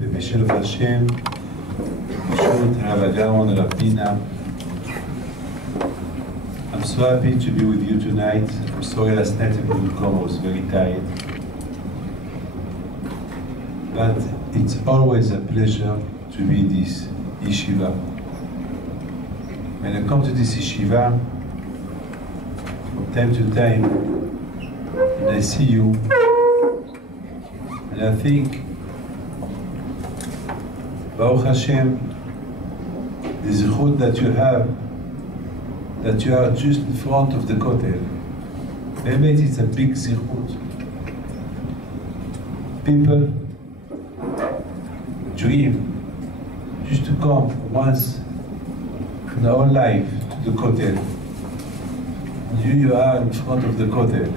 ובשלום השם, Shut Rabbi Gaon, Rabdina. I'm so happy to be with you tonight. I'm sorry last night I couldn't come, I was very tired. But it's always a pleasure to be in this yeshiva. When I come to this yeshiva, from time to time, and I see you, and I think, Baruch Hashem, the zichut that you have, that you are just in front of the kotel. Maybe it's a big zichut. People dream just to come once in their whole life to the kotel. And you are in front of the kotel.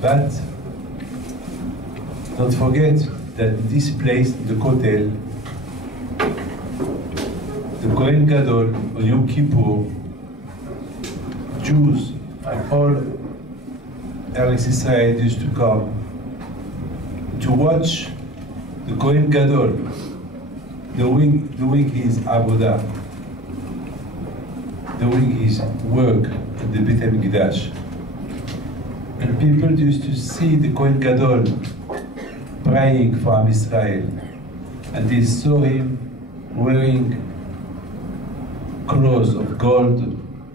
But don't forget that this place, the kotel, the Kohen Gadol on Yom Kippur, Jews and all Arieh Israel used to come to watch the Kohen Gadol doing his avodah, doing his work in the Beit HaMikdash. And people used to see the Kohen Gadol praying for Am Israel, and they saw him wearing clothes of gold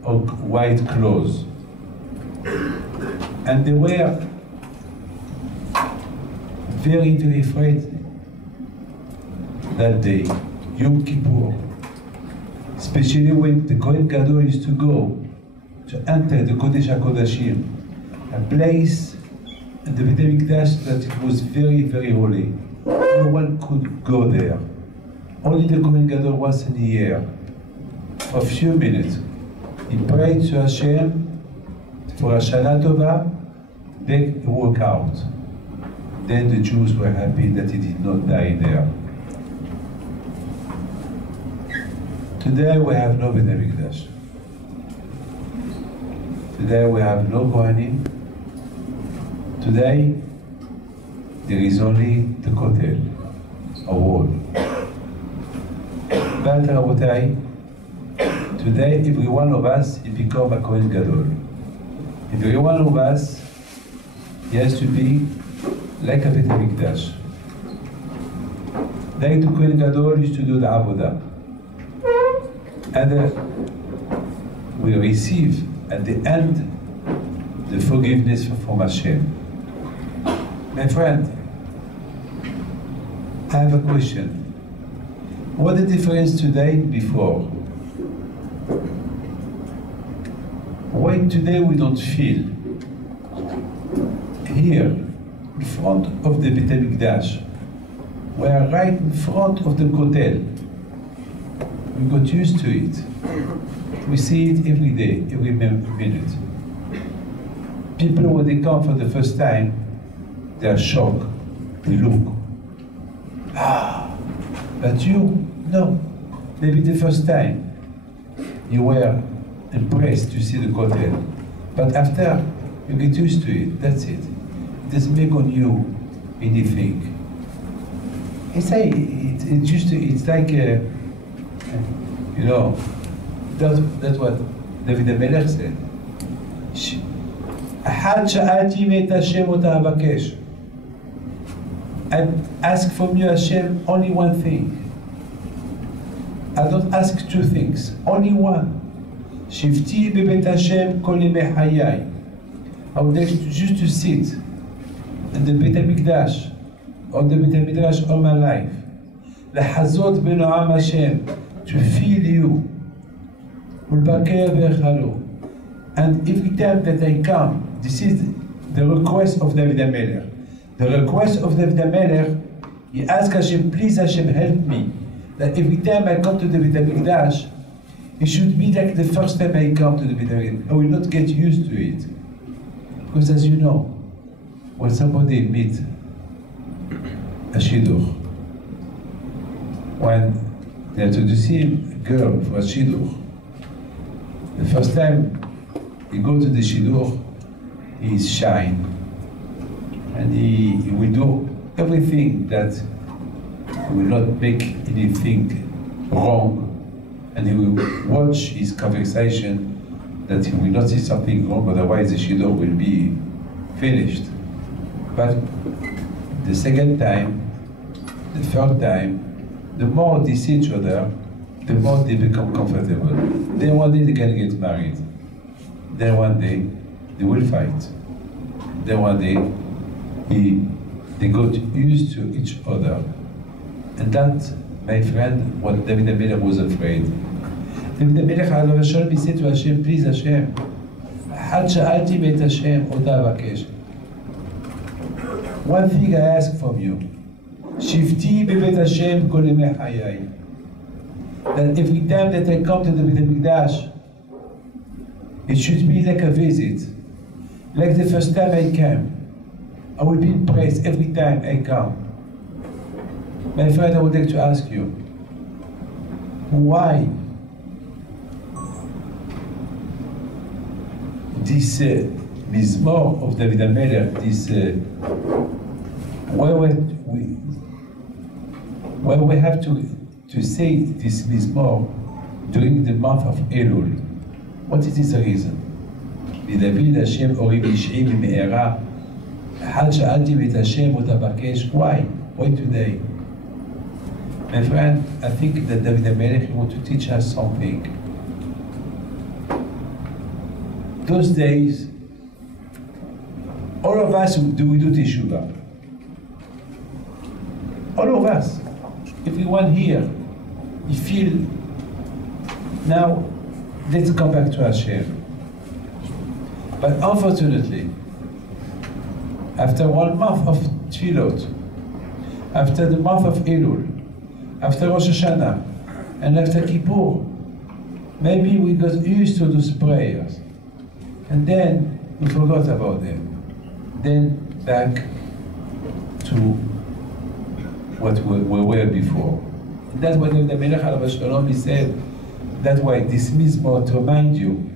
or white clothes. And they were very, very afraid that day, Yom Kippur, especially when the Kohen Gadol used to go to enter the Kodesh HaKodashim, a place in the Beit HaMikdash that it was very, very holy. No one could go there. Only the Kohen Gadol once in a year, for a few minutes. He prayed to Hashem for a Shana Tova, then he walked out. Then the Jews were happy that he did not die there. Today we have no Beit HaMikdash. Today we have no Kohanim. Today there is only the kotel, a wall. But Rabotai, today every one of us he become a Kohen Gadol. Every one of us he has to be like a Beit HaMikdash. Like the Kohen Gadol used to do the avodah. And we receive at the end the forgiveness from Hashem. My friend, I have a question. What is the difference today and before? Why today we don't feel here in front of the Beit HaMikdash? We are right in front of the kotel. We got used to it. We see it every day, every minute. People, when they come for the first time, they are shocked. They look. But you, no. Maybe the first time you were impressed to see the kotel. But after, you get used to it, that's it. It doesn't make on you anything. It's like, you know, that's what David HaMelech said. Ahad sha'ati me'et Hashem ota avakesh. I ask from you, Hashem, only one thing. I don't ask two things, only one. Shivti bebet Hashem kol yemei hayai. I would like just to sit in the Beit HaMikdash or the Beit HaMikdash all my life. Lahazot beno'am Hashem, to feel you. Ulbaker ve'echalo. And every time that I come, this is the request of David HaMelech. The request of David HaMelech, he asked Hashem, please Hashem, help me. That every time I come to the Beit HaMikdash, it should be like the first time I come to the Beit HaMikdash. I will not get used to it. Because as you know, when somebody meets a shidduch, when they introduce him, a girl for a shidduch, the first time he goes to the shidduch, he is shy. And and he will do everything that he will not make anything wrong, and he will watch his conversation that he will not see something wrong, otherwise the shidduch will be finished. But the second time, the third time, the more they see each other, the more they become comfortable. Then one day they're gonna get married. Then one day they will fight. Then one day they got used to each other. And that, my friend, what David HaMelech was afraid. David HaMelech עליו השלום, he said to Hashem, please Hashem, עד שאלתי בית השם אותה אבקש. One thing I ask from you, שבתי בבית השם כל ימי חיי. That every time that I come to the Beit HaMikdash, it should be like a visit. Like the first time I came. I will be impressed every time I come. My friend, I would like to ask you, why this mizmor of David HaMelech, this why we have to say this mizmor during the month of Elul? What is this reason? לדוד השם אורי וישעי במארה, אחד שאלתי בית השם ותבקש. Why? Why today? My friend, I think that David HaMelech wants to teach us something. Those days, all of us we do teshuvah. All of us, everyone here, you feel, now let's come back to Hashem. But unfortunately, after 1 month of Tfilot, after the month of Elul, after Rosh Hashanah, and after Kippur, maybe we got used to those prayers, and then we forgot about them. Then back to what we were before. And that's what the Melech Alav Shalom, he said, that's why this mizmor to remind you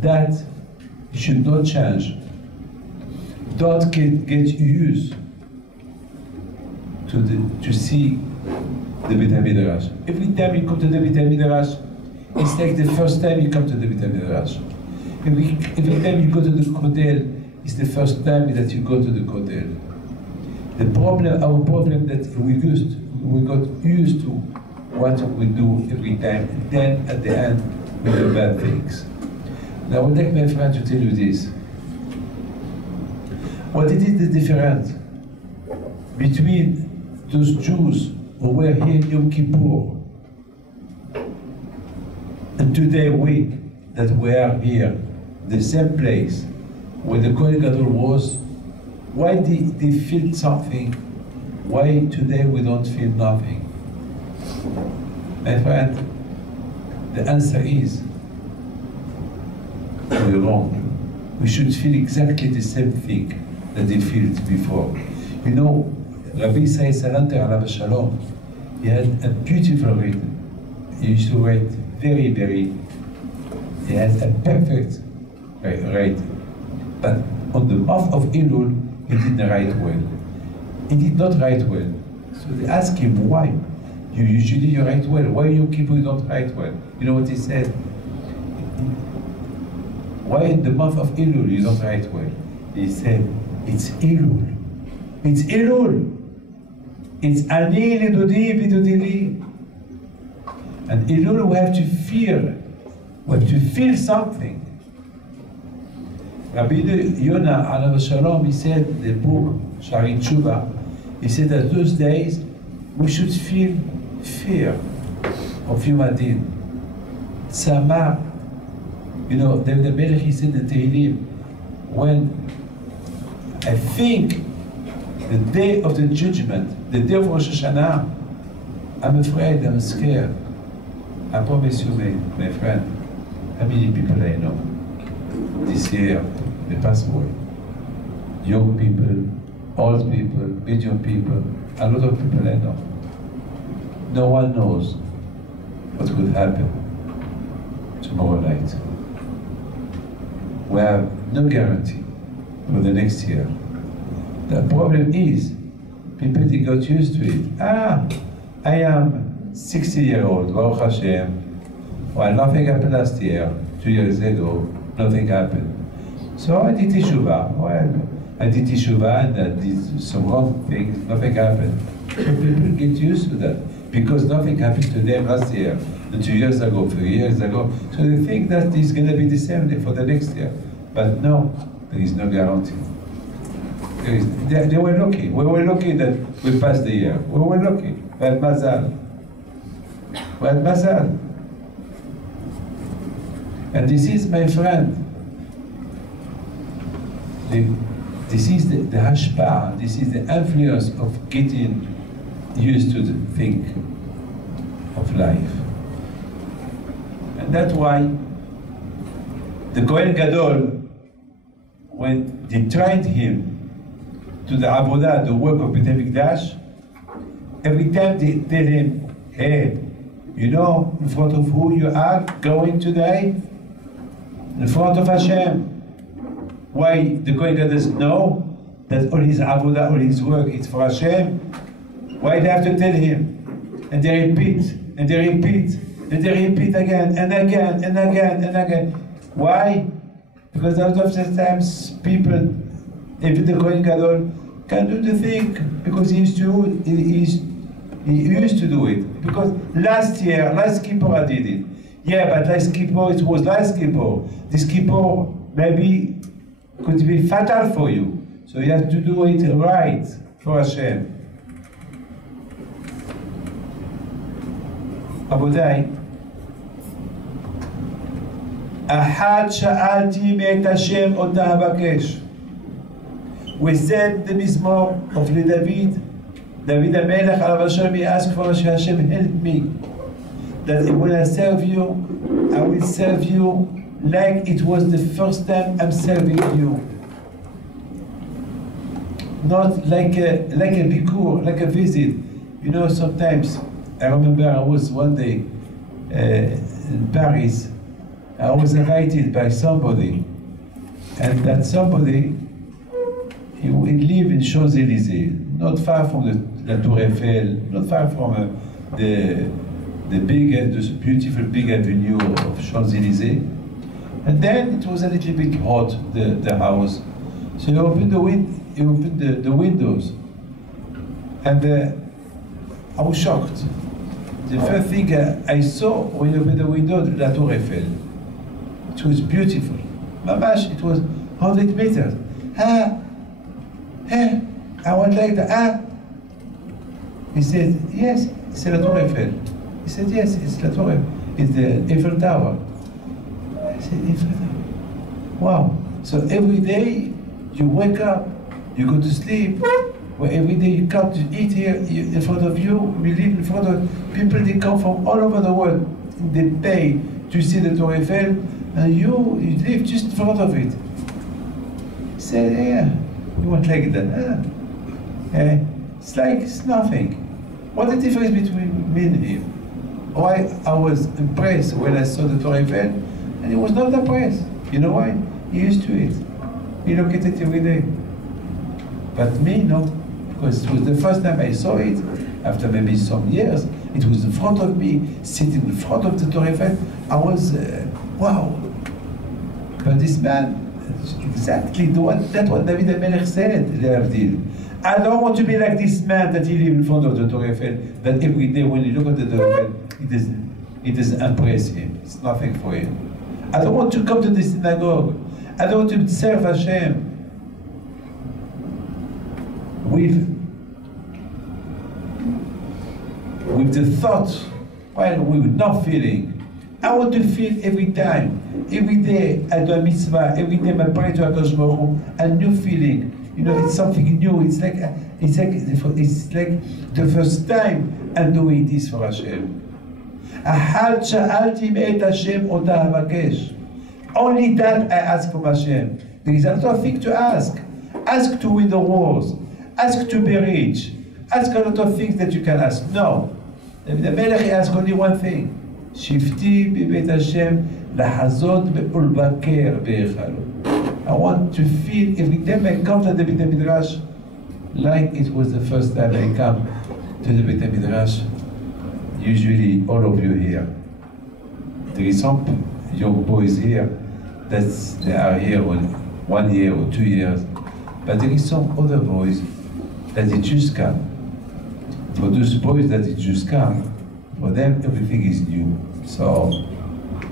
that you should not change. Don't get used to see the Beit HaMidrash. Every time you come to the Beit HaMidrash, it's like the first time you come to the Beit HaMidrash. Every time you go to the Kotel, it's the first time that you go to the Kotel. Our problem that we got used to what we do every time, and then at the end we do bad things. Now I would like my friend to tell you this. What is the difference between those Jews who were here in Yom Kippur and today we that were here, the same place where the Kohen Gadol was? Why they feel something? Why today we don't feel nothing? My friend, the answer is we're wrong. We should feel exactly the same thing that they felt before. You know, Rabbi Israel Salanter Alav Shalom, he had a beautiful rhythm. He used to write very, he had a perfect writing. But on the month of Elul, he didn't write well. He did not write well. So they asked him, why? You usually write well. Why you people don't write well? You know what he said? Why in the month of Elul you don't write well? He said, it's Elul. It's Elul. It's Ani lidudi vidudi li. And Elul we have to feel. We have to feel something. Rabbi Yonah Alav Shalom, he said, the book Shari Tshuva, he said that those days we should feel fear of human being. Tzama. You know, David HaMelech, he said in Tehillim, when I think the day of the judgment, the day of Rosh Hashanah, I'm afraid, I'm scared. I promise you, my friend, how many people I know this year, they pass away. Young people, old people, medium people, a lot of people I know. No one knows what will happen tomorrow night. We have no guarantee for the next year. The problem is, people they got used to it. I am 60-year-old, Baruch Hashem. Well, nothing happened last year, 2 years ago, nothing happened. So I did Teshuvah. Well, I did Teshuvah and I did some wrong things, nothing happened. So people get used to that because nothing happened to them last year, 2 years ago, 3 years ago. So they think that it's going to be the same for the next year. But no, there is no guarantee. They were lucky. We were lucky that we passed the year. We were lucky. We had mazal. We had mazal. And this is, my friend, this is the hashpah, this is the influence of getting used to the thing of life. And that's why the Kohen Gadol, when they trained him to the Avodah, the work of Beit HaMikdash, every time they tell him, hey, you know in front of who you are going today? In front of Hashem. Why the Kohen Gadol doesn't know that all his Avodah, all his work is for Hashem? Why they have to tell him? And they repeat, and they repeat, and they repeat again, and again, and again, and again. Why? Because a lot of the times people, if the Kohen Gadol can do the thing because he used to do it. Because last year, last Kippur I did it. Yeah, but last Kippur, it was last Kippur. This Kippur maybe could be fatal for you. So you have to do it right for Hashem. רבותיי, אחת שאלתי מאת השם אותה אבקש. We said the Mizmor of David HaMelech alav Hashem, he asked for Hashem, help me, that when I serve you, I will serve you like it was the first time I'm serving you. Not like a bikur, like a visit. You know, sometimes, I remember I was one day in Paris, I was invited by somebody, and that somebody, he lived in Champs-Élysées, not far from the Tour Eiffel, not far from the beautiful big avenue of Champs-Élysées. And then it was a little bit hot, the house. So he opened the windows, and I was shocked. The first thing I saw when I opened the window, La Tour Eiffel. It was beautiful. Mamash, it was 100 meters. I went like that. He said, yes, it's La Tour Eiffel. He said, yes, it's La Tour Eiffel. It's the Eiffel Tower. I said, Eiffel Tower. Wow. So every day you wake up, you go to sleep. Well, every day you come to eat here in front of you, we live in front of people, they come from all over the world. They pay to see the Tour Eiffel, and you live just in front of it. He said, yeah, you want like that? It's nothing. What the difference between me and him? Why I was impressed when I saw the Tour Eiffel, and he was not impressed. You know why? He used to it. He looked at it every day. But me, no. Because it was the first time I saw it, after maybe some years, it was in front of me, sitting in front of the Tour Eiffel. I was, wow. But this man, exactly that's what David HaMelech said, I don't want to be like this man that he lived in front of the Tour Eiffel, that every day when he look at the Tour Eiffel, it doesn't impress him. It's nothing for him. I don't want to come to the synagogue. I don't want to serve Hashem with the thought, while with no feeling. I want to feel every time, every day I do a mitzvah, every time I pray to HaKadosh Baruch Hu, a new feeling. You know, it's something new. It's like the first time I'm doing this for Hashem. Only that I ask from Hashem. There is a lot of things to ask. Ask to win the wars. Ask to be rich. Ask a lot of things that you can ask. No. The Melech asked only one thing. Shifti b'beit Hashem lahazot be'ulbaker be'echalo. I want to feel every time I come to the Beit HaMidrash like it was the first time I come to the Beit Midrash. Usually all of you here. There is some young boys here they are here on 1 year or 2 years, but there is some other boys that they just come. For those boys that they just come, for them everything is new. So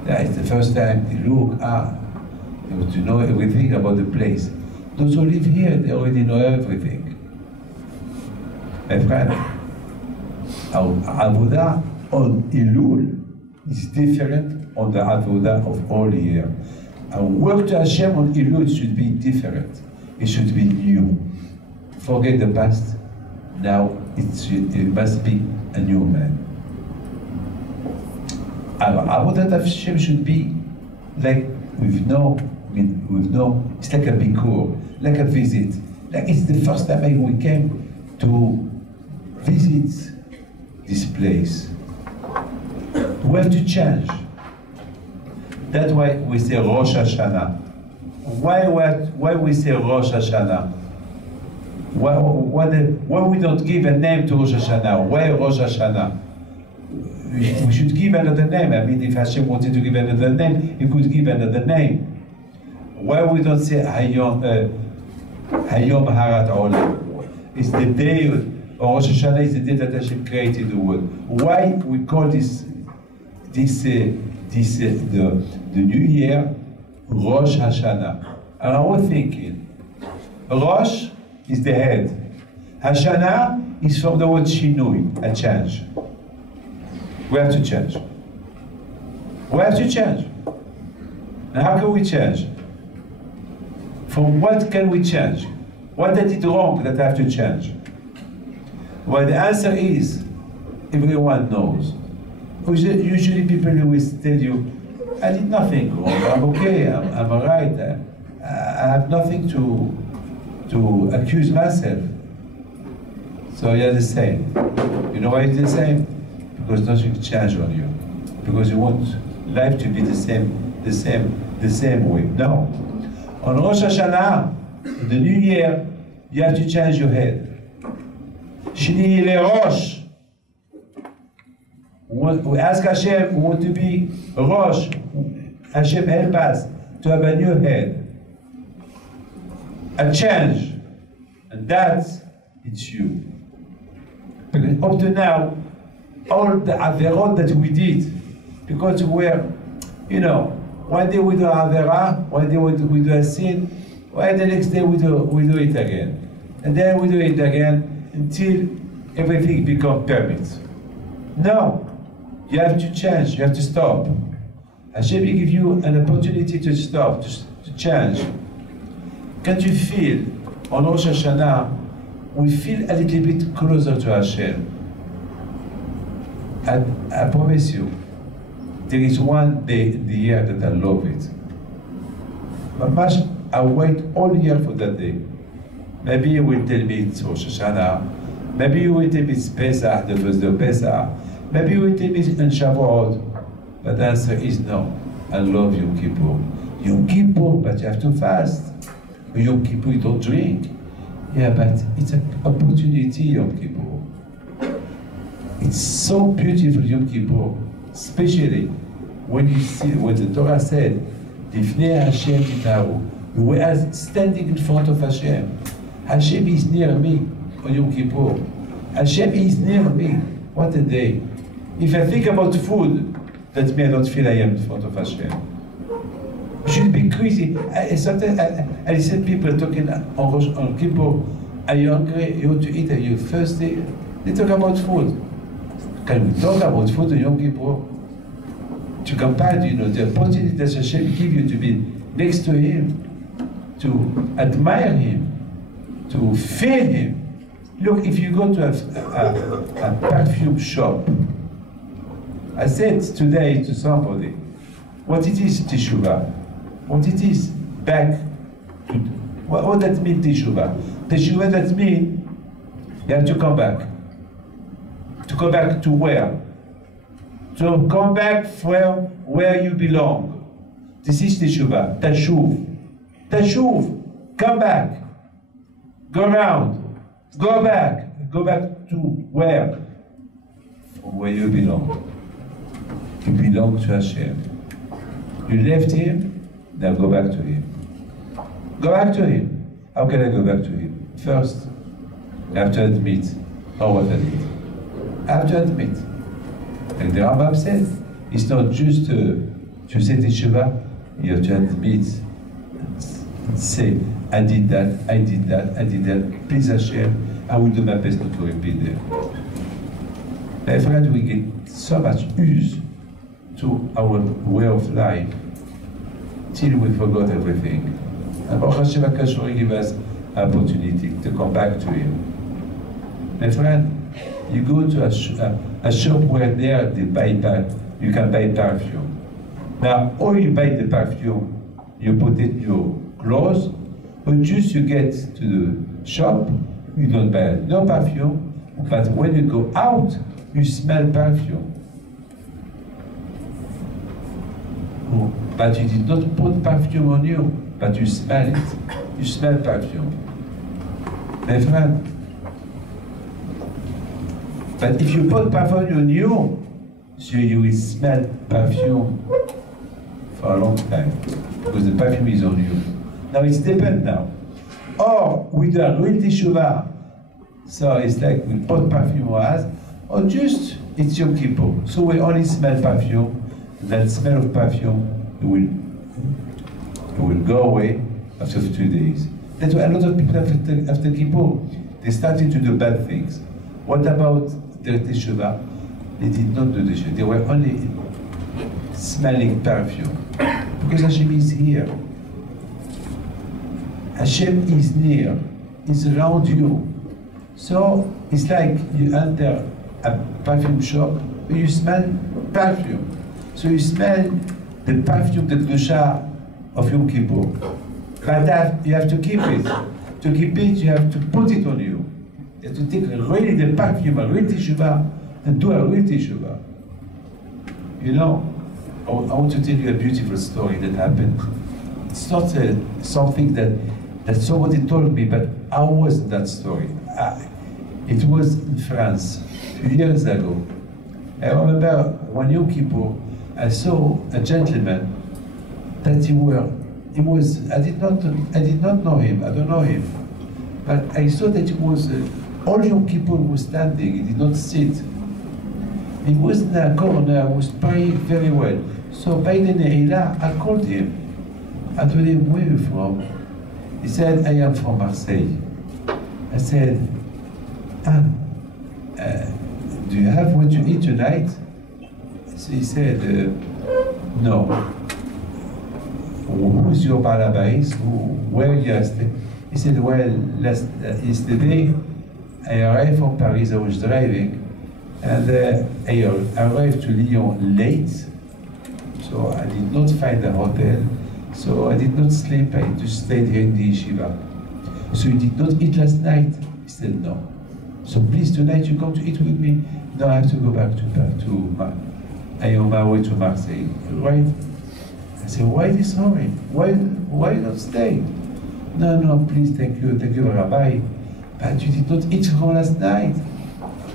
that is the first time they look, they want to know everything about the place. Those who live here, they already know everything. My friend, our Avodah on Elul is different on the Avodah of all year. Our work to Hashem on Elul should be different. It should be new. Forget the past. Now it must be a new man. Our Avodah of Hashem should be like with no, it's like a bikur, like a visit. Like it's the first time we came to visit this place. We have to change. That's why we say Rosh Hashanah. Why we say Rosh Hashanah? Why we don't give a name to Rosh Hashanah? Why Rosh Hashanah? We should give another name. I mean, if Hashem wanted to give another name, He could give another name. Why we don't say Hayom Harat Olam? It's the day, Rosh Hashanah is the day that Hashem created the world. Why we call the new year Rosh Hashanah? And I was thinking, Rosh is the head. Hashanah is from the word Shinui, a change. We have to change. We have to change. And how can we change? From what can we change? What I did wrong that I have to change? Well, the answer is, everyone knows. Usually people will tell you, I did nothing wrong, I'm okay, I'm all right, I have nothing to accuse myself. So you're the same. You know why it's the same? Because nothing changed on you. Because you want life to be the same way. No. On Rosh Hashanah, the new year, you have to change your head. Shini le Rosh. We ask Hashem, we want to be Rosh. Hashem help us to have a new head. A change. And that's it's you. Because up to now, all the averot that we did, because we're, one day we do avera, one day we do a sin, the next day we do it again. And then we do it again until everything becomes permanent. No, you have to change, you have to stop. Hashem will give you an opportunity to stop, to change. Can't you feel, on Rosh Hashanah, we feel a little bit closer to Hashem. And I promise you, there is one day in the year that I love it. But I wait all year for that day. Maybe you will tell me it's Rosh Hashanah. Maybe you will tell me it's Pesach, the first day of Pesach. Maybe you will tell me it's in Shavuot. But the answer is no. I love Yom Kippur. Yom Kippur, but you have to fast. Yom Kippur, you don't drink. Yeah, but it's an opportunity, Yom Kippur. It's so beautiful, Yom Kippur, especially when you see what the Torah said, Lifnei Hashem titaru. We are standing in front of Hashem. Hashem is near me on Yom Kippur. Hashem is near me. What a day. If I think about food, that means I don't feel I am in front of Hashem. You should be crazy. Sometimes I listen people talking on Kippur, are you hungry? You want to eat? Are you thirsty? They talk about food. Can we talk about food on Yom Kippur? To compare, the opportunity that Hashem give you to be next to Him, to admire Him, to feel Him. Look, if you go to a perfume shop, I said today to somebody, what it is Teshuvah, what it is back to, what that means Teshuvah? Teshuvah, that means you have to come back. To come back to where? To come back from where you belong. This is Teshuvah, Tashuv. Tashuv, come back. Go around. Go back. Go back to where? From where you belong. You belong to Hashem. You left Him, now go back to Him. Go back to Him. How can I go back to Him? First, I have to admit what I did. I have to admit. And the Rambam said, it's not just to say Yeshivat, you have to admit and say, I did that, I did that, I did that. Please Hashem, I will do my best not to repeat them. My friend, we get so much used to our way of life till we forgot everything. And Baruch Hashem HaKashor give us an opportunity to come back to Him. My friend, you go to a shop where there they buy you can buy perfume. Now, or you buy the perfume, you put it in your clothes, or just you get to the shop, you don't buy no perfume, but when you go out, you smell perfume. But you did not put perfume on you, but you smell it. You smell perfume. My friend, but if you put perfume on you, so you will smell perfume for a long time, because the perfume is on you. Now it's depends now. Or with a real Yeshivat, so it's like we put perfume on us, or just it's Yom Kippur. So we only smell perfume. That smell of perfume will go away after 2 days. That's why a lot of people after Kippur, they started to do bad things. What about the Yeshivat? They did not do the Yeshivat. They were only smelling perfume. Because Hashem is here. Hashem is near. He's around you. So it's like you enter a perfume shop, but you smell perfume. So you smell the perfume, the Kedusha of Yom Kippur. But you have to keep it. To keep it, you have to put it on you. You have to take really the perfume, a real Teshuvah, and do a real Teshuvah. You know, I want to tell you a beautiful story that happened. It's not something that somebody told me, but I was in that story. It was in France, a few years ago. I remember one Yom Kippur, I saw a gentleman that I did not know him, I don't know him. But I saw that he was, all Yom Kippur was standing, he did not sit. He was in a corner, was praying very well. So by the Ne'ilah, I called him. I told him, where are you from? He said, I am from Marseille. I said, do you have what you eat tonight? So he said, no. Who's your balabais? Where you are staying? He said, well, yesterday I arrived from Paris, I was driving, and I arrived to Lyon late, so I did not find a hotel, so I did not sleep, I just stayed here in the Yeshiva. So you did not eat last night? He said, no. So please, tonight you come to eat with me? No, I have to go back I am on my way to Marseille, right? I said, why this hurry? Why not stay? No, please, thank you, Rabbi. But you did not eat from last night.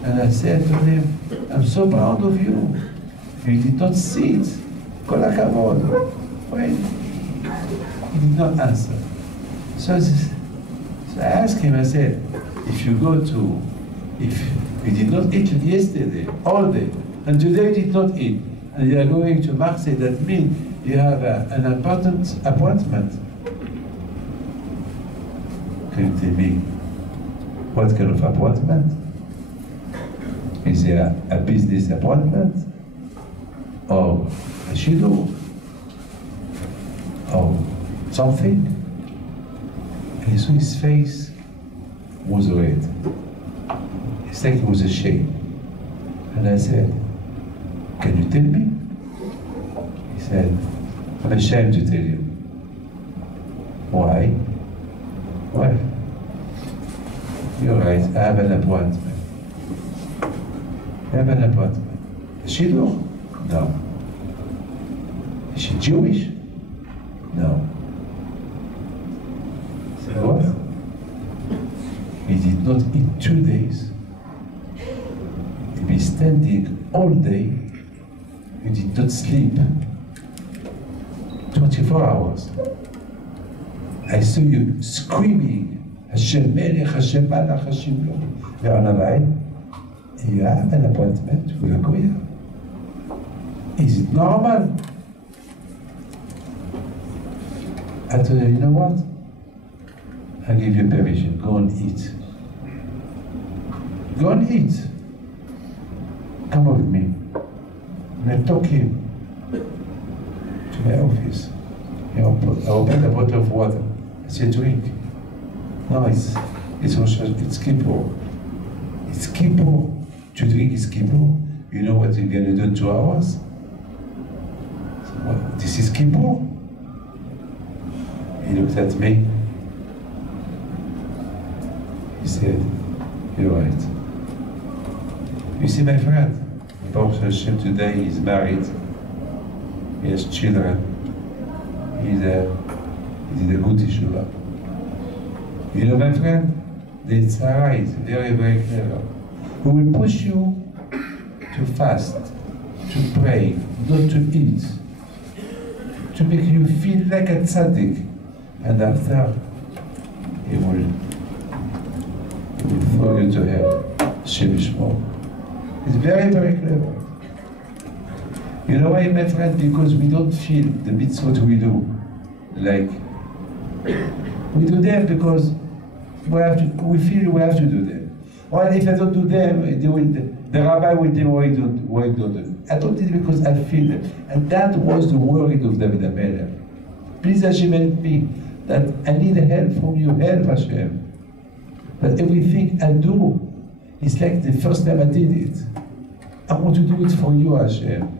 And I said to him, I'm so proud of you. You did not sit. Kol hakavod. Why? He did not answer. So I asked him, I said, if you did not eat yesterday, all day, and today you did not eat, and you are going to Marseille, that means you have an important appointment. Can you tell me what kind of appointment? Is there a business appointment? Or a shidduch? Or something? And so his face was red. It's like he was ashamed. And I said, can you tell me? He said, I'm ashamed to tell you. Why? Why? You're right, I have an appointment. I have an appointment. Is she do? No. Is she Jewish? No. So what? He did not eat 2 days. He be standing all day. He did not sleep. 24 hours. I saw you screaming, Hashem Melech, Hashem Malach, Hashem Lo. Vers la veille, and you have an appointment with a Goya. Is it normal? I told her, you know what? I give you permission, go and eat. Go and eat. Come with me. And I took him to my office. I opened a bottle of water. I said, drink. No, it's Kippur. It's Kippur. To drink is Kippur. You know what you're going to do in 2 hours? So, what, this is Kippur? He looked at me. He said, you're right. You see, my friend, Baruch Hashem today is married. He has children. He's a good Yeshivat. You know, my friend, the Tzara is very, very clever. He will push you to fast, to pray, not to eat, to make you feel like a tzaddik, and after he will throw you to hell. Shemishmo. It's very, very clever. You know why, my friend? Because we don't feel the mitzvot we do. Like, we do them because we feel we have to do them. Or if I don't do them, the rabbi will tell me why don't do them. I don't do it because I feel them. And that was the word of David HaMelech. Please Hashem help me, that I need help from you, help Hashem. That everything I do is like the first time I did it. I want to do it for you, Hashem.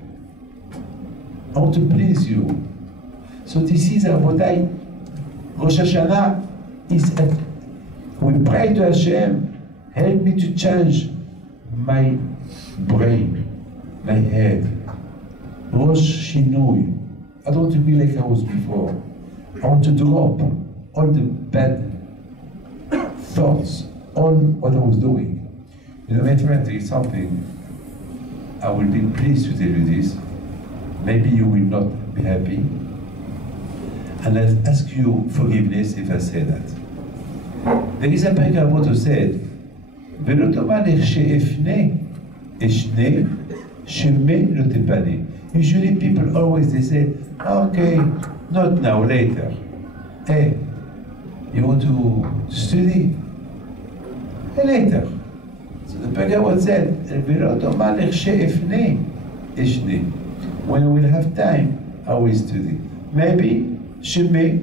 I want to please you. So this is what Rosh Hashanah is, we pray to Hashem, help me to change my brain, my head. Rosh Shinui. I don't want to be like I was before. I want to drop all the bad thoughts, all what I was doing. You know, my friend, there is something, I will be pleased to tell you this. Maybe you will not be happy. And I ask you forgiveness if I say that. There is a paragraph who said, ולא תאמר לך שאפנה, אשנה, שמה לא תפנה. Usually people always they say, okay, not now, later. Hey, you want to study? Later. So the paragraph said, ולא תאמר לך שאפנה, אשנה. When I will have time, I will study. Maybe, shema,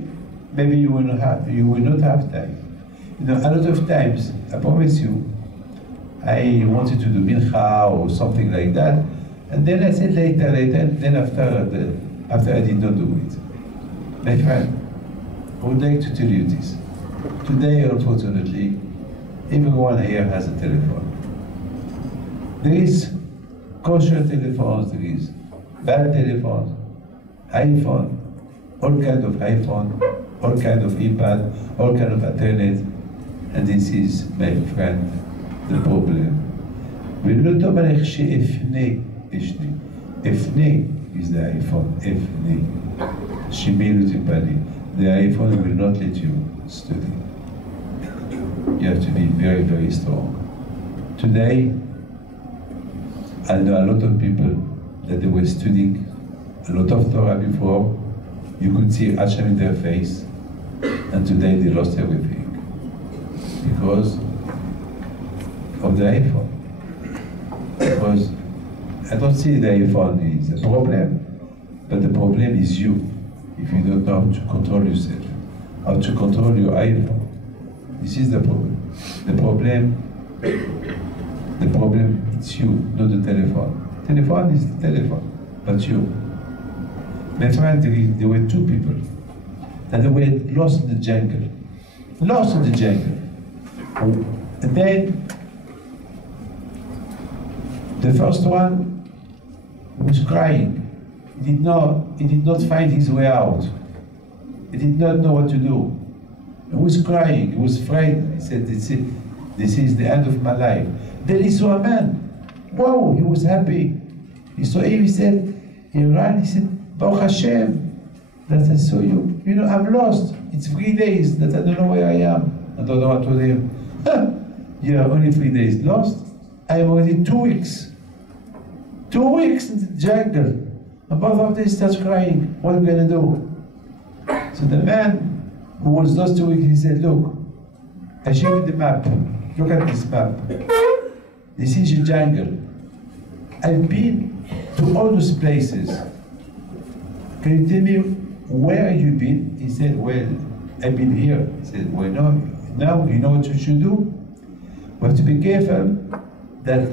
maybe you will not have time. You know, a lot of times, I promise you, I wanted to do mincha or something like that, and then I said later, and then after I did not do it. My friend, I would like to tell you this. Today, unfortunately, everyone here has a telephone. There is kosher telephones, there is bad telephones, iPhone, all kind of iPhone, all kind of iPad, all kind of internet, and this is, my friend, the problem. ולא תאמר לך שאפנה אשנה. אפנה is the iPhone, אפנה. שמי לא תפנה. The iPhone will not let you study. You have to be very, very strong. Today, I know a lot of people that they were studying a lot of Torah before. You could see Hashem in their face, and today they lost everything because of the iPhone. Because I don't see the iPhone is a problem, but the problem is you. If you don't know how to control yourself, how to control your iPhone. This is the problem. The problem is you, not the telephone. Telephone is the telephone, but you. My friend, there were two people that they were lost in the jungle. Lost in the jungle. And then the first one was crying. He did not find his way out. He did not know what to do. He was crying, he was frightened. He said, This is the end of my life. Then he saw a man. Wow, he was happy. He saw him, he said, he ran, he said, Baruch Hashem, that I saw you. You know, I'm lost. It's 3 days that I don't know where I am. I don't know what to do. You are only 3 days lost. I am already 2 weeks. 2 weeks in the jungle. And both of them start crying. What are we going to do? So the man who was lost 2 weeks, he said, look, I show you the map. Look at this map. This is the jungle. I've been to all those places. Can you tell me where you've been? He said, well, I've been here. He said, well, no, now you know what you should do? We have to be careful that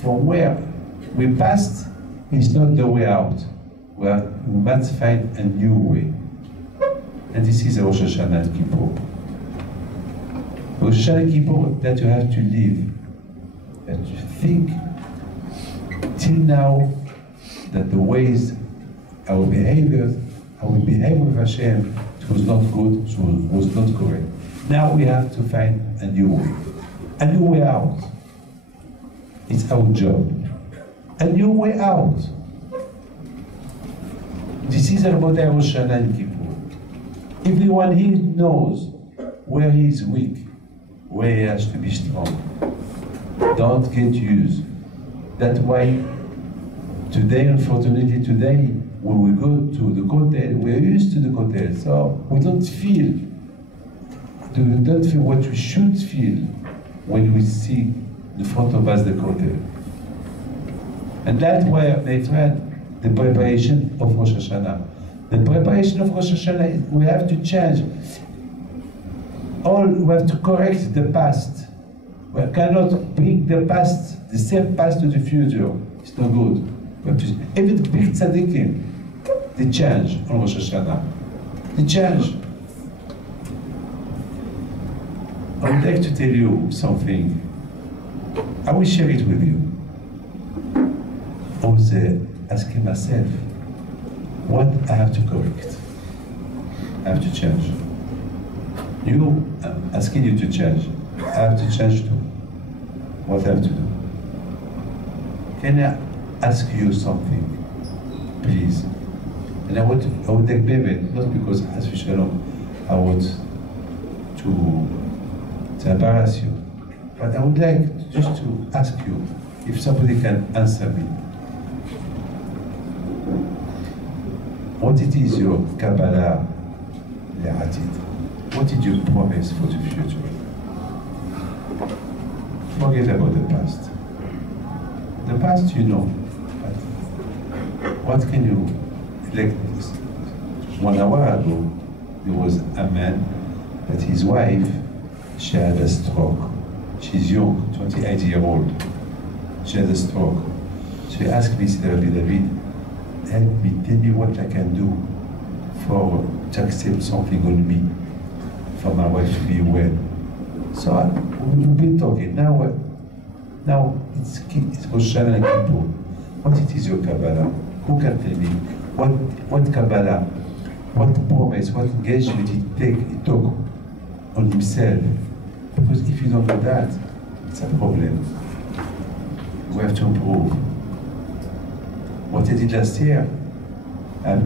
from where we passed is not the way out. We must find a new way. And this is Rosh Hashanah and Kippur. Rosh Hashanah and Kippur, that you have to live. That you think till now that the ways, our behaviors, how we behave with Hashem, it was not good, it was not correct. Now we have to find a new way out. It's our job. A new way out. This is about Rosh Hashanah and Kippur. Everyone here knows where he is weak, where he has to be strong. Don't get used. That's why today, unfortunately today, when we go to the hotel, we're used to the hotel, so we don't feel what we should feel when we see in front of us the hotel. And that's why, my friend, the preparation of Rosh Hashanah. The preparation of Rosh Hashanah, we have to change. We have to correct the past. We cannot bring the past, the same past to the future. It's not good. Even the big tzaddikim, they change on Rosh Hashanah. They change. I would like to tell you something. I will share it with you. I was asking myself, what I have to correct? I have to change. I'm asking you to change. I have to change too. What I have to do? Can I ask you something, please? And I would like baby, not because as we shalom, I want to embarrass you, but I would like just to ask you if somebody can answer me. What it is your Kabbalah Le'atid? What did you promise for the future? Forget about the past. The past you know, but what can you, like 1 hour ago, there was a man that his wife, she had a stroke. She's young, 28-year-old. She had a stroke. She asked me, said, Rabbi David, help me, tell me what I can do to accept something on me, for my wife to be well. So we've been talking. Now it's Rosh Hashanah and Kippur. What it is your Kabbalah? Who can tell me? What Kabbalah? What promise? What engagement he took on himself? Because if you don't know that, it's a problem. We have to improve. What I did last year, I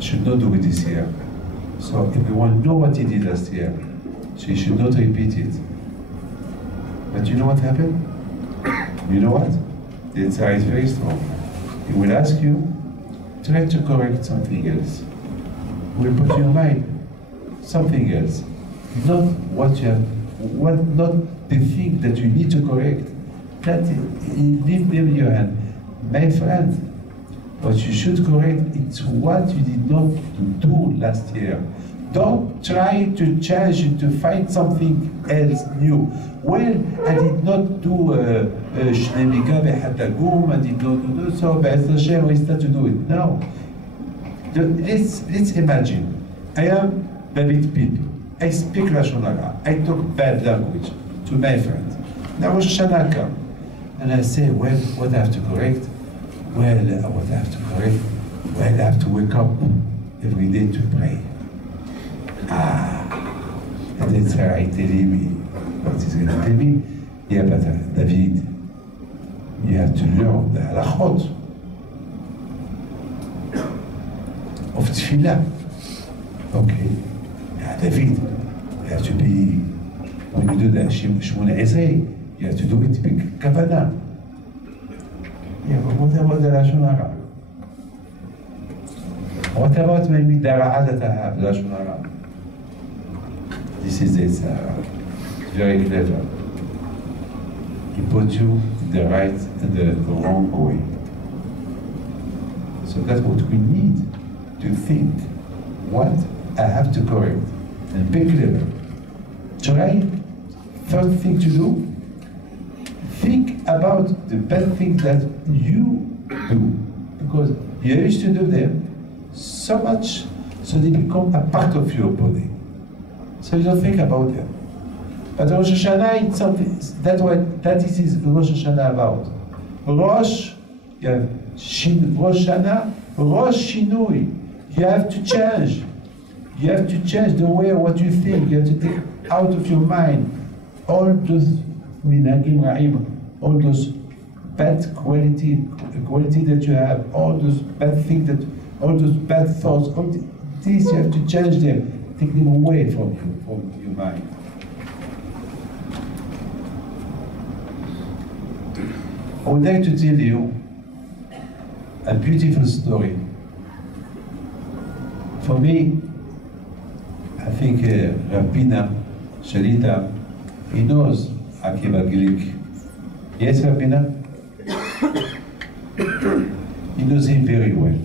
should not do it this year. So everyone know what he did last year, so he should not repeat it. But you know what happened? You know what? The Tzara is very strong. He will ask you, try to correct something else. He will put in your mind something else. Not what you have, not the thing that you need to correct. That leave them in your hand. My friend, what you should correct, it's what you did not do last year. Don't try to change it to find something else new. Well, I did not do Shnemika Behatagum, I did not do so, Be'ez Hashem, we start to do it. No. Let's imagine, I am David people. I speak Lashon Hara. I talk bad language to my friends. Now Rosh Hashanah come, and I say, well, what I have to correct? Well, what I have to correct? Well, I have to wake up every day to pray. And then Sarah telling me, But he's going to tell me, yeah, but David, you have to learn the halachot of tefillah. Okay, yeah, David, you have to be, when you do the Shemona Esrei, you have to do it with kavanah. Yeah, but what about the Lashon Hara? What about maybe the Ra'ah that I have, Lashon Hara? This is it, it's very clever. He put you the right and the wrong way. So that's what we need to think. What I have to correct and be clever. Try, first thing to do, think about the bad things that you do. Because you used to do them so much so they become a part of your body. So you don't think about them. But Rosh Hashanah, it's something, that is Rosh Hashanah about. Rosh, you have Rosh Hashanah, Rosh Shinui. You have to change. You have to change the way of what you think. You have to take out of your mind all those minhagim ra'im, all those bad quality that you have, all those bad things all those bad thoughts, all these you have to change them, take them away from your mind. I would like to tell you a beautiful story. For me, I think Rabbina Shalita, he knows Akiva Gilik. Yes, Rabbina? He knows him very well.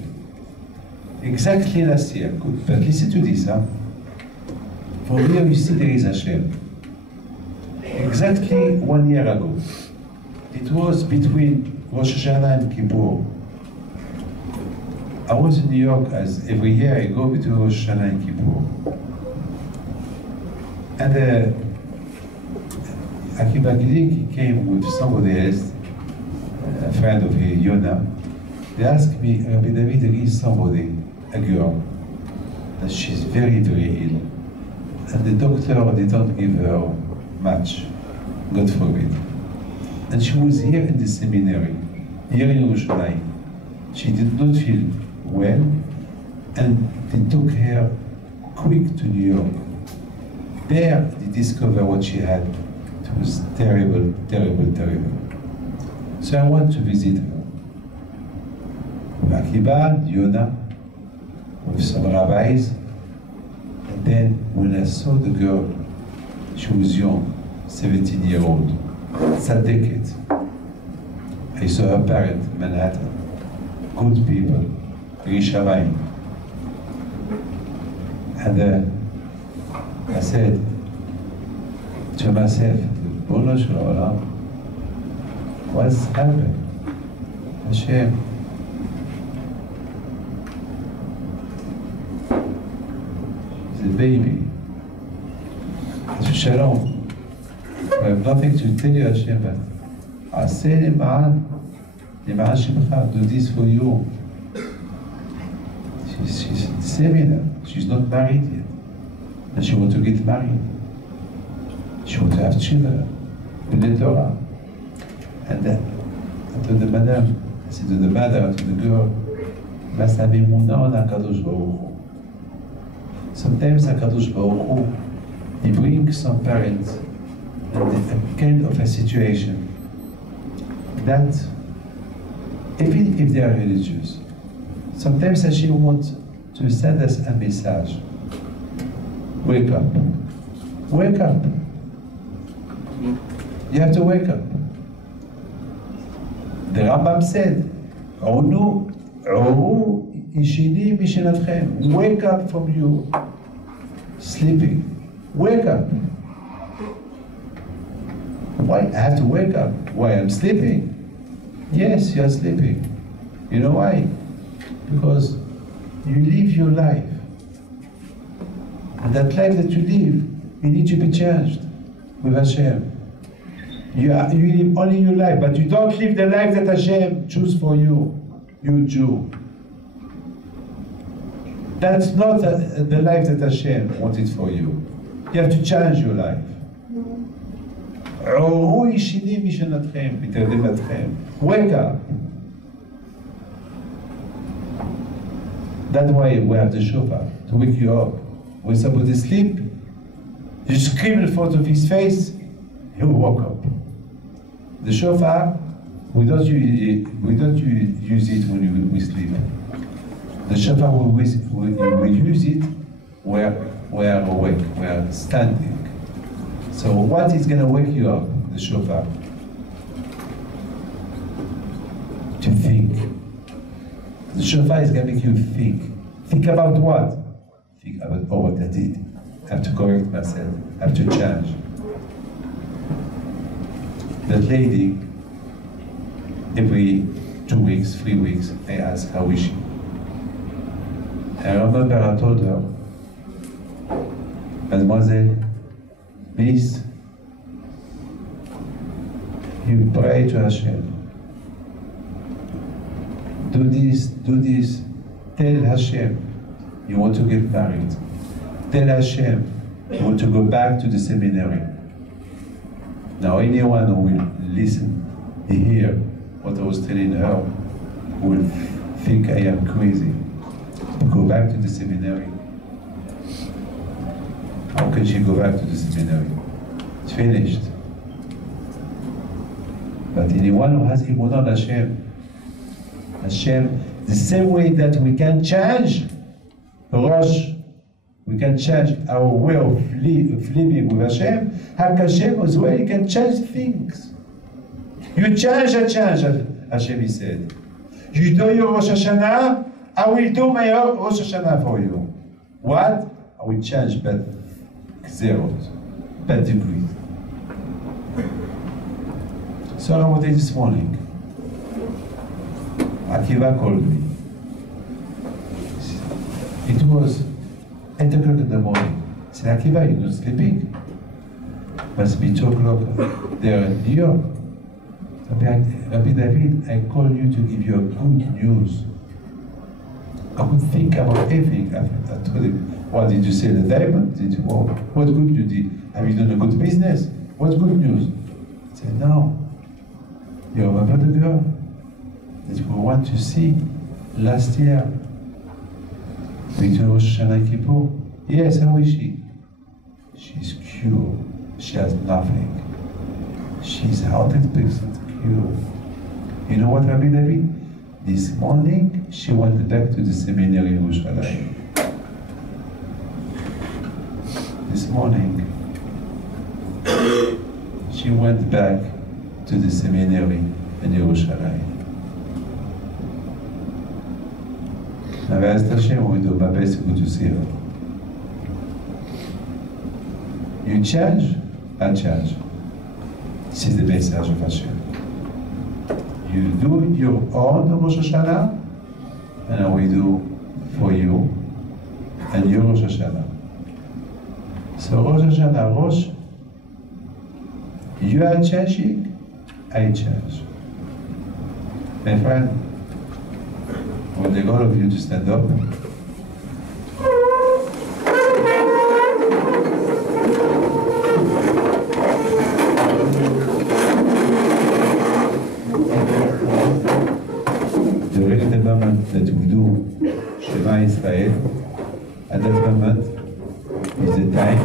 Exactly last year, good. But listen to this, huh? For here you see there is Hashem. Exactly 1 year ago. It was between Rosh Hashanah and Kippur. I was in New York, as every year I go between Rosh Hashanah and Kippur. And Akiva Gilik, he came with somebody else, a friend of his, Yona. They asked me, Rabbi David, there is somebody, a girl, that she's very, very ill. And the doctor, they don't give her much, God forbid. And she was here in the seminary, here in Yerushalayim. She did not feel well, and they took her quick to New York. There, they discovered what she had. It was terrible, terrible, terrible. So I went to visit her. Akiba, Yona, with some rabbis. And then when I saw the girl, she was young, 17-year-old, Tzaddiket. I saw her parents, Manhattan, good people, Rishamayim. And I said to myself, Bono Shel Olam, what's happened? Hashem. The baby. Shalom. I have nothing to tell you, Hashem, but I say Lema'an Shemcha, do this for you. She's in seminar. She's not married yet. And she wants to get married. She wants to have children with the Torah. And then I told the madam, I said to the mother, to the girl, sometimes HaKadosh Baruch Hu, he brings some parents in a kind of a situation that, even if they are religious, sometimes Hashem wants to send us a message. Wake up. Wake up. You have to wake up. The Rambam said, wake up from you sleeping. Wake up. Why? I have to wake up. Why? I'm sleeping. Yes, you're sleeping. You know why? Because you live your life. And that life that you live, you need to be changed with Hashem. You live only your life, but you don't live the life that Hashem choose for you, you Jew. That's not the life that Hashem wanted for you. You have to change your life. עוררו ישנים משנתכם, מתרדמתכם. Wake up. That's why we have the shofar, to wake you up. When somebody sleep, you scream in front of his face, he will wake up. The shofar, we don't use it when we sleep. The shofar, we use it where we are awake, we are standing. So what is going to wake you up, the shofar? To think. The shofar is going to make you think. Think about what? Think about, oh, what I did. I have to correct myself. I have to change. That lady, every 2 weeks, 3 weeks, I ask, how is she? I remember I told her, Mademoiselle, please, you pray to Hashem. Do this. Tell Hashem you want to get married. Tell Hashem you want to go back to the seminary. Now anyone who will listen, hear what I was telling her, will think I am crazy. Go back to the seminary. How can she go back to the seminary? It's finished. But anyone who has Emunah on Hashem, the same way that we can change Rosh, we can change our way of living with Hashem, Hashem as well, He can change things. You change, I change, Hashem He said. You do your Rosh Hashanah, I will do my Rosh Hashanah for you. What? I will change bad zeros, bad degrees. So I was there this morning. Akiva called me. It was 8 o'clock in the morning. I said, Akiva, you're not sleeping? Must be 2 o'clock there in New York. Rabbi David, I called you to give you a good news. I could think about everything. I told him, what did you say, the diamond? Did you, what good you did? Have you done a good business? What's good news? I said, no. You remember the girl that we want to see last year between Rosh Hashanah and Kippur? Yes, how is she? She's cured. She has nothing. She's 100% cured. You know what, Rabbi David? This morning, she went back to the seminary in Yerushalayim. This morning, she went back to the seminary in Yerushalayim. I've asked Hashem, we do my best to go to see her. You change, I change. This is the message of Hashem. You do your own Rosh Hashanah, and I will do for you, and your Rosh Hashanah. So Rosh Hashanah, Rosh, you are changing, I change. My friend, I want all of you to stand up. During the moment that we do Shema Israel, at that moment is the time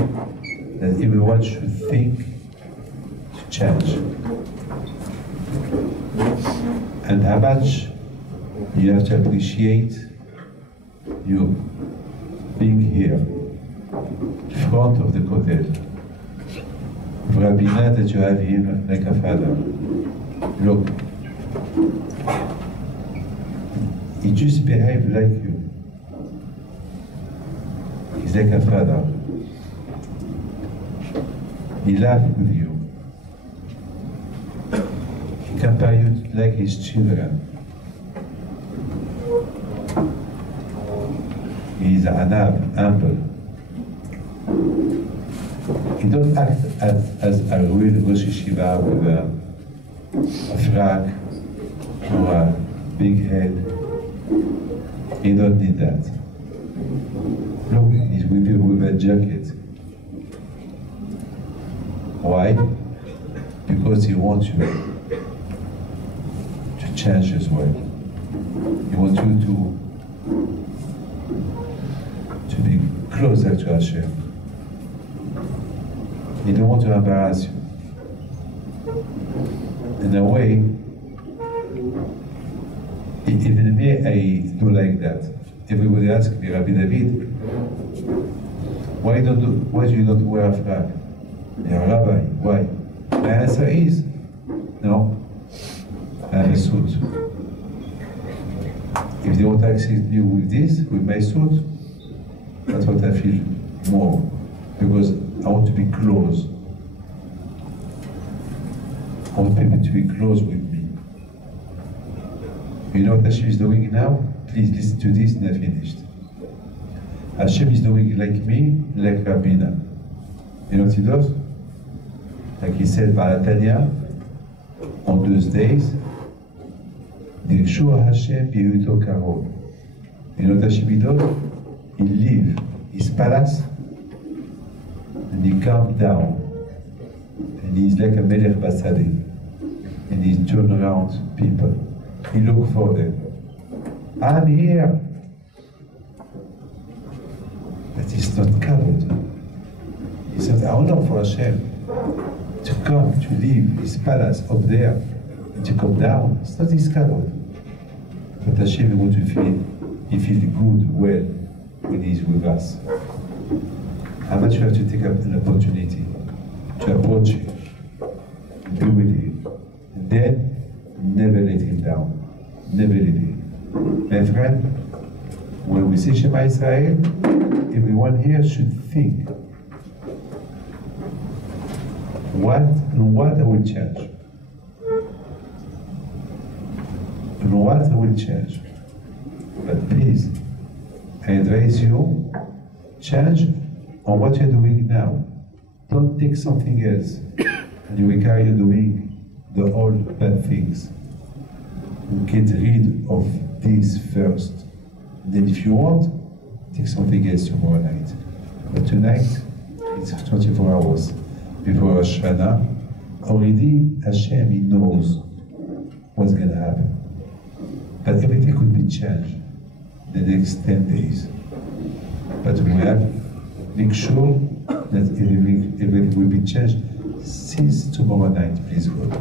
that everyone should think to change. And how much you have to appreciate you being here, in front of the Kotel. Rabbi, that you have him like a father. Look, he just behaves like you. He's like a father. He laughs with you. He compares you like his children. He is humble. He don't act as a real Rosh Yeshiva with a frak or a big head. He don't need that. Look, he's with you with a jacket. Why? because He wants you to change as well. He wants you to be closer to Hashem. He don't want to embarrass you. In a way, even me, I do like that. Everybody asks me, Rabbi David, why do you not wear a flag? Yeah, Rabbi, why? My answer is, no, I have a suit. If they want to accept me with this, with my suit, that's what I feel more. Because I want to be close. I want people to be close with me. You know what Hashem is doing now? Please listen to this and I finished. Hashem is doing like me, like Rabina. You know what He does? Like He said, Balatanya, on those days, Dirshu Hashem Biruto Karol. You know what Hashem does? He leaves His palace and He comes down. And He's like a Melech Basadi. And He turns around people. He looks for them. I'm here. But it's not covered. It's not honor for Hashem to come, to leave His palace up there, and to come down. It's not His covered. But Hashem wants to feel, He feels good, well, when He's with us. How much you have to take up an opportunity to approach Him, be with Him, and then never let Him down. Never let Him. My friend, when we say Shema Israel, everyone here should think, what I will change? And what I will change? But please, I advise you, change on what you're doing now. Don't take something else, and you will carry on doing the old bad things. Get rid of this first. Then if you want, take something else tomorrow night. But tonight, it's 24 hours before Rosh Hashanah. Already, Hashem, He knows what's going to happen. But everything could be changed the next 10 days. But we have to make sure that everything will be changed since tomorrow night, please God.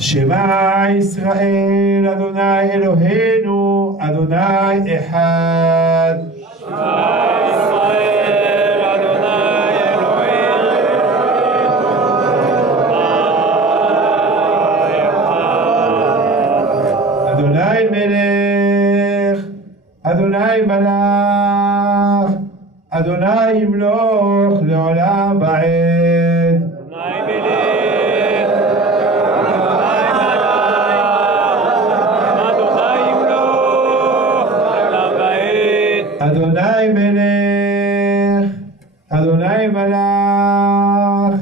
Shema Yisrael, Adonai Eloheinu, Adonai Echad. Shema Yisrael, Adonai Eloheinu, Adonai Melech, Adonai Malach, Adonai Yimloch Le'olam Va'ed. Adonai Melech, Adonai Malach,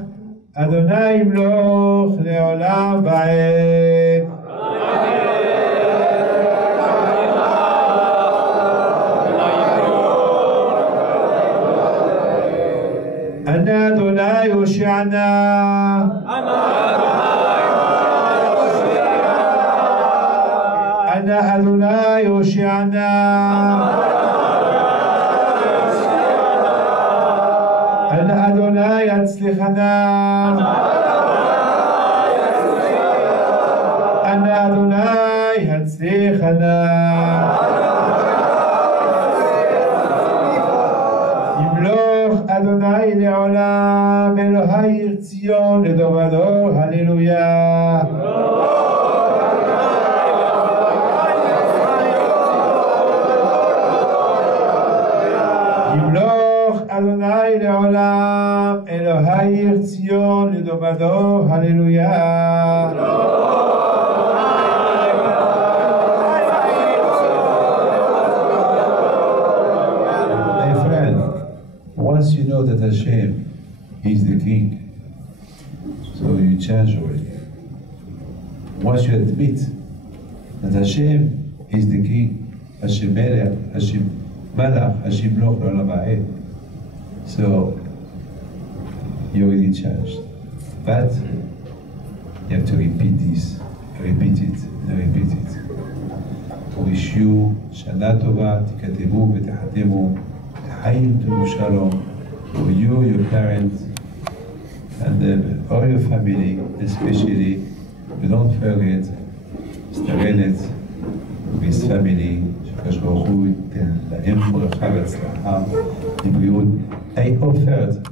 Adonai Yimloch Le'olam Va'ed. Ana Adonai Hoshi'ana, Ana Adonai Hoshi'ana. Ana Adonai Hatzlichana. Ana Adonai Hatzlichana. Yimloch Adonai Le'olam, Elohai Yirtzion Ledor Vador, Hallelujah. Adonai Le'olam, Elohai Yirtzion Ledor Vador, Hallelujah. My friend, once you know that Hashem is the King, so you change already. Once you admit that Hashem is the King, Hashem Melech, Hashem Malach, Hashem Loch Le'olam Va'ed, so you already changed. But you have to repeat this, repeat it, repeat it. Wish you Shana Tova, Tikatemu, V'Tehatemu, Hayim Tunu Shalom, for you, your parents, and all your family, especially. But don't forget, Starelet, with family, שקדוש ברוך הוא ייתן להם ברכה והצלחה, לבריאות. I offered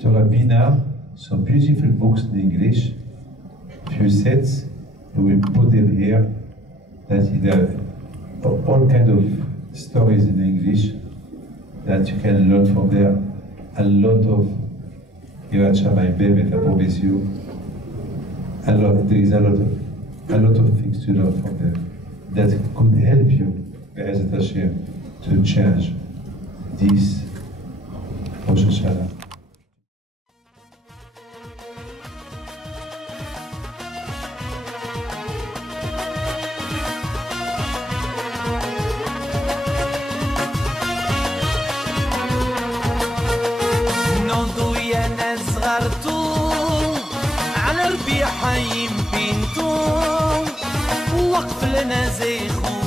to Rabina some beautiful books in English, few sets, and we put them here, that there are all kinds of stories in English that you can learn from there. A lot of Yirat Shamayim באמת, I promise you. There is a lot of things to learn from them that could help you, Be'ezat Hashem, to change this Rosh Hashanah. حيم بنتو وقف لنا زي خو